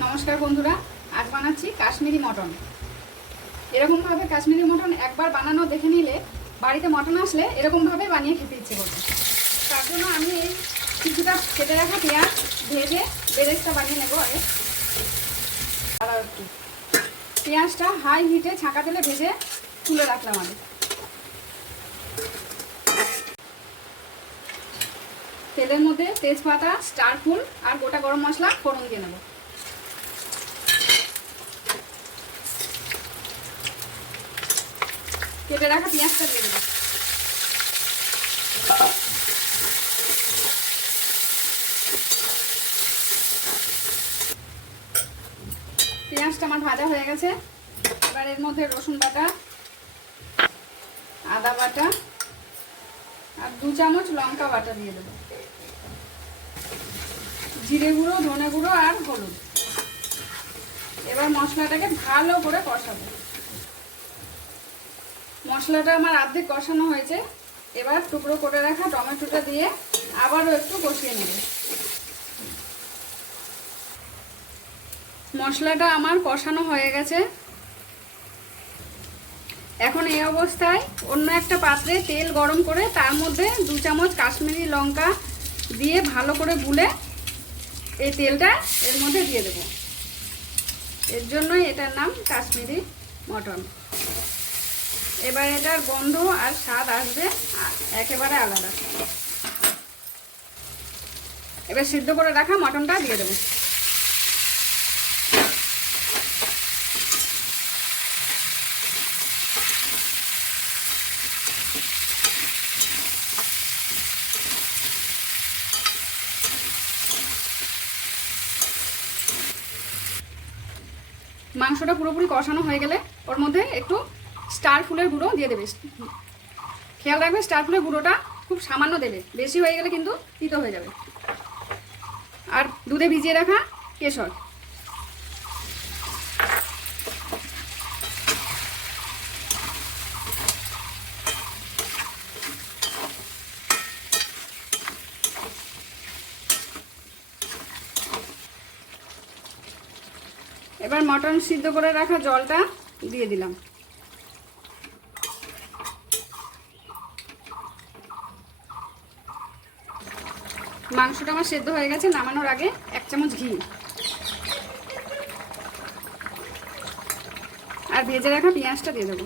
নমস্কার বন্ধুরা, আজ বানাচ্ছি কাশ্মীরি মটন। এরকমভাবে কাশ্মীরি মটন একবার বানানো দেখে নিলে বাড়িতে মটন আসলে এরকমভাবে বানিয়ে খেতে ইচ্ছে করবে। তার জন্য আমি এই কিছুটা কেটে রাখা পেঁয়াজ ভেজে বেরেস্তা বানিয়ে নেবো। আগে একটু পেঁয়াজটা হাই হিটে ছাঁকা তেলে ভেজে তুলে রাখলাম। আগে তেলের মধ্যে তেজপাতা, স্টার ফুল আর গোটা গরম মশলা ফোড়ন দিয়ে নেব। কেটে রাখা পেঁয়াজটা দিয়ে দেবো। পেঁয়াজটা আমার ভাজা হয়ে গেছে। এবার এর মধ্যে রসুন বাটা, আদা বাটা আর 2 চামচ লঙ্কা বাটা দিয়ে দেবো। জিরে গুঁড়ো, ধনে গুঁড়ো আর হলুদ। এবার মশলাটাকে ভালো করে কষাবো। মশলাটা আমার অর্ধেক কষানো হয়েছে। এবার টুকরো করে রাখা টমেটোটা দিয়ে আবারও একটু কষিয়ে নেব। মশলাটা আমার কষানো হয়ে গেছে। এখন এই অবস্থায় অন্য একটা পাত্রে তেল গরম করে তার মধ্যে 2 চামচ কাশ্মীরি লঙ্কা দিয়ে ভালো করে গুলে এই তেলটা এর মধ্যে দিয়ে দেব। এর জন্যই এটার নাম কাশ্মীরি মটন। এবার এটার গন্ধ আর স্বাদ আসবে একেবারে আলাদা। এবার সিদ্ধ করে রাখা মটনটা দিয়ে দেব। মাংসটা পুরোপুরি কষানো হয়ে গেলে ওর মধ্যে একটু স্টার ফুলের গুঁড়ো দিয়ে দেবে। খেয়াল রাখবে স্টার ফুলের গুঁড়োটা খুব সামান্য দেবে, বেশি হয়ে গেলে কিন্তু তিতো হয়ে যাবে। আর দুধে ভিজিয়ে রাখা কেশর। এবার মটন সিদ্ধ করে রাখা জলটা দিয়ে দিলাম। মাংসটা আমার সেদ্ধ হয়ে গেছে। নামানোর আগে 1 চামচ ঘি আর ভেজে রাখা পেঁয়াজটা দিয়ে দেবো।